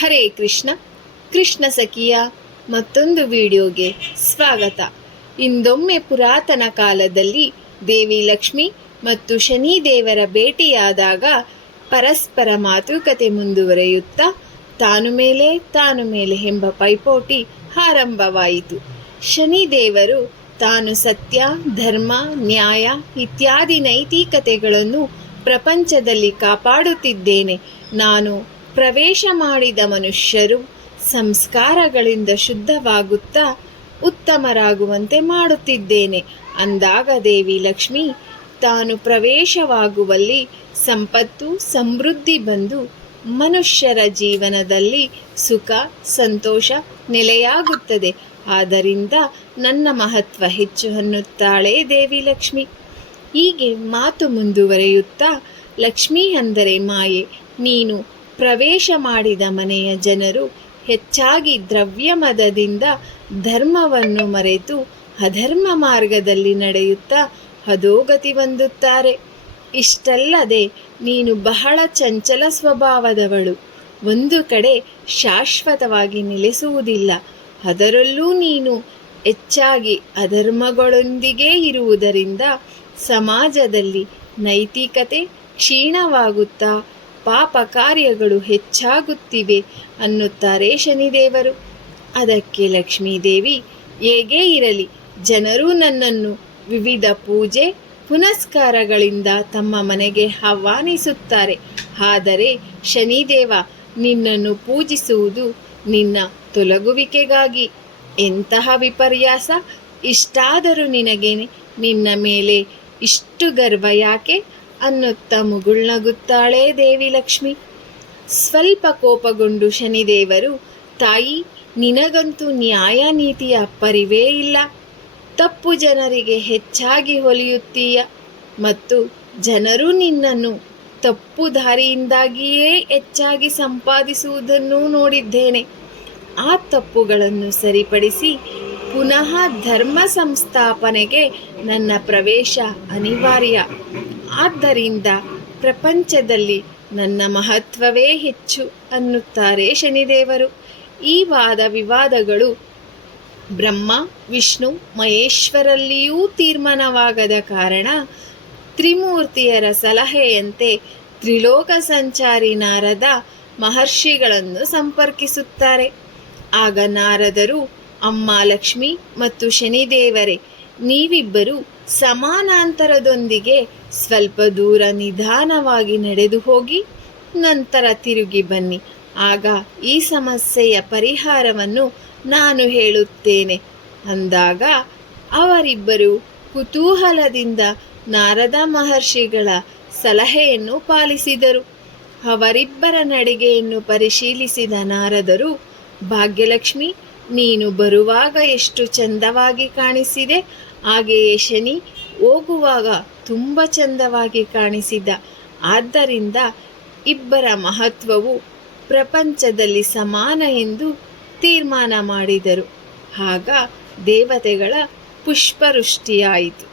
ಹರೇ ಕೃಷ್ಣ. ಕೃಷ್ಣ ಸಖಿಯ ಮತ್ತೊಂದು ವಿಡಿಯೋಗೆ ಸ್ವಾಗತ. ಇಂದೊಮ್ಮೆ ಪುರಾತನ ಕಾಲದಲ್ಲಿ ದೇವಿ ಲಕ್ಷ್ಮಿ ಮತ್ತು ಶನಿದೇವರ ಭೇಟಿಯಾದಾಗ ಪರಸ್ಪರ ಮಾತುಕತೆ ಮುಂದುವರೆಯುತ್ತಾ ತಾನು ಮೇಲೆ ಎಂಬ ಪೈಪೋಟಿ ಆರಂಭವಾಯಿತು. ಶನಿದೇವರು ತಾನು ಸತ್ಯ, ಧರ್ಮ, ನ್ಯಾಯ ಇತ್ಯಾದಿ ನೈತಿಕತೆಗಳನ್ನು ಪ್ರಪಂಚದಲ್ಲಿ ಕಾಪಾಡುತ್ತಿದ್ದೇನೆ, ನಾನು ಪ್ರವೇಶ ಮಾಡಿದ ಮನುಷ್ಯರು ಸಂಸ್ಕಾರಗಳಿಂದ ಶುದ್ಧವಾಗುತ್ತಾ ಉತ್ತಮರಾಗುವಂತೆ ಮಾಡುತ್ತಿದ್ದೇನೆ ಅಂದಾಗ ದೇವಿ ಲಕ್ಷ್ಮಿ ತಾನು ಪ್ರವೇಶವಾಗುವಲ್ಲಿ ಸಂಪತ್ತು ಸಮೃದ್ಧಿ ಬಂದು ಮನುಷ್ಯರ ಜೀವನದಲ್ಲಿ ಸುಖ ಸಂತೋಷ ನೆಲೆಯಾಗುತ್ತದೆ, ಆದ್ದರಿಂದ ನನ್ನ ಮಹತ್ವ ಹೆಚ್ಚು ಅನ್ನುತ್ತಾಳೆ ದೇವಿ ಲಕ್ಷ್ಮಿ. ಹೀಗೆ ಮಾತು ಮುಂದುವರೆಯುತ್ತಾ, ಲಕ್ಷ್ಮಿ ಅಂದರೆ ಮಾಯೆ, ನೀನು ಪ್ರವೇಶ ಮಾಡಿದ ಮನೆಯ ಜನರು ಹೆಚ್ಚಾಗಿ ದ್ರವ್ಯಮದದಿಂದ ಧರ್ಮವನ್ನು ಮರೆತು ಅಧರ್ಮ ಮಾರ್ಗದಲ್ಲಿ ನಡೆಯುತ್ತಾ ಅಧೋಗತಿ ಹೊಂದುತ್ತಾರೆ. ಇಷ್ಟಲ್ಲದೆ ನೀನು ಬಹಳ ಚಂಚಲ ಸ್ವಭಾವದವಳು, ಒಂದು ಕಡೆ ಶಾಶ್ವತವಾಗಿ ನೆಲೆಸುವುದಿಲ್ಲ, ಅದರಲ್ಲೂ ನೀನು ಹೆಚ್ಚಾಗಿ ಅಧರ್ಮಗಳೊಂದಿಗೆ ಇರುವುದರಿಂದ ಸಮಾಜದಲ್ಲಿ ನೈತಿಕತೆ ಕ್ಷೀಣವಾಗುತ್ತಾ ಪಾಪ ಕಾರ್ಯಗಳು ಹೆಚ್ಚಾಗುತ್ತಿವೆ ಅನ್ನುತ್ತಾರೆ ಶನಿದೇವರು. ಅದಕ್ಕೆ ಲಕ್ಷ್ಮೀದೇವಿ, ಹೇಗೇ ಇರಲಿ, ಜನರು ನನ್ನನ್ನು ವಿವಿಧ ಪೂಜೆ ಪುನಸ್ಕಾರಗಳಿಂದ ತಮ್ಮ ಮನೆಗೆ ಆಹ್ವಾನಿಸುತ್ತಾರೆ, ಆದರೆ ಶನಿದೇವ ನಿನ್ನನ್ನು ಪೂಜಿಸುವುದು ನಿನ್ನ ತೊಲಗುವಿಕೆಗಾಗಿ. ಎಂತಹ ವಿಪರ್ಯಾಸ! ಇಷ್ಟಾದರೂ ನಿನಗೆ ನಿನ್ನ ಮೇಲೆ ಇಷ್ಟು ಗರ್ವ ಯಾಕೆ ಅನ್ನುತ್ತಾ ಮುಗುಳ್ನಗುತ್ತಾಳೆ ದೇವಿ ಲಕ್ಷ್ಮಿ. ಸ್ವಲ್ಪ ಕೋಪಗೊಂಡು ಶನಿದೇವರು, ತಾಯಿ, ನಿನಗಂತೂ ನ್ಯಾಯ ನೀತಿಯ ಪರಿವೇ ಇಲ್ಲ, ತಪ್ಪು ಜನರಿಗೆ ಹೆಚ್ಚಾಗಿ ಹೊಲಿಯುತ್ತೀಯ ಮತ್ತು ಜನರು ನಿನ್ನನ್ನು ತಪ್ಪು ದಾರಿಯಿಂದಾಗಿಯೇ ಹೆಚ್ಚಾಗಿ ಸಂಪಾದಿಸುವುದನ್ನು ನೋಡಿದ್ದೇನೆ. ಆ ತಪ್ಪುಗಳನ್ನು ಸರಿಪಡಿಸಿ ಪುನಃ ಧರ್ಮ ಸಂಸ್ಥಾಪನೆಗೆ ನನ್ನ ಪ್ರವೇಶ ಅನಿವಾರ್ಯ, ಆದ್ದರಿಂದ ಪ್ರಪಂಚದಲ್ಲಿ ನನ್ನ ಮಹತ್ವವೇ ಹೆಚ್ಚು ಅನ್ನುತ್ತಾರೆ ಶನಿದೇವರು. ಈ ವಾದ ವಿವಾದಗಳು ಬ್ರಹ್ಮ ವಿಷ್ಣು ಮಹೇಶ್ವರಲ್ಲಿಯೂ ತೀರ್ಮಾನವಾಗದ ಕಾರಣ ತ್ರಿಮೂರ್ತಿಯರ ಸಲಹೆಯಂತೆ ತ್ರಿಲೋಕ ಸಂಚಾರಿ ನಾರದ ಮಹರ್ಷಿಗಳನ್ನು ಸಂಪರ್ಕಿಸುತ್ತಾರೆ. ಆಗ ನಾರದರು, ಅಮ್ಮ ಲಕ್ಷ್ಮಿ ಮತ್ತು ಶನಿದೇವರೇ, ನೀವಿಬ್ಬರು ಸಮಾನಾಂತರದೊಂದಿಗೆ ಸ್ವಲ್ಪ ದೂರ ನಿಧಾನವಾಗಿ ನಡೆದು ಹೋಗಿ ನಂತರ ತಿರುಗಿ ಬನ್ನಿ, ಆಗ ಈ ಸಮಸ್ಯೆಯ ಪರಿಹಾರವನ್ನು ನಾನು ಹೇಳುತ್ತೇನೆ ಅಂದಾಗ ಅವರಿಬ್ಬರು ಕುತೂಹಲದಿಂದ ನಾರದ ಮಹರ್ಷಿಗಳ ಸಲಹೆಯನ್ನು ಪಾಲಿಸಿದರು. ಅವರಿಬ್ಬರ ನಡಿಗೆಯನ್ನು ಪರಿಶೀಲಿಸಿದ ನಾರದರು, ಭಾಗ್ಯಲಕ್ಷ್ಮಿ, ನೀನು ಬರುವಾಗ ಎಷ್ಟು ಚಂದವಾಗಿ ಕಾಣಿಸಿದೆ, ಹಾಗೆಯೇ ಶನಿ ಹೋಗುವಾಗ ತುಂಬ ಚಂದವಾಗಿ ಕಾಣಿಸಿದ, ಆದ್ದರಿಂದ ಇಬ್ಬರ ಮಹತ್ವವು ಪ್ರಪಂಚದಲ್ಲಿ ಸಮಾನ ಎಂದು ತೀರ್ಮಾನ ಮಾಡಿದರು. ಆಗ ದೇವತೆಗಳ ಪುಷ್ಪವೃಷ್ಟಿಯಾಯಿತು.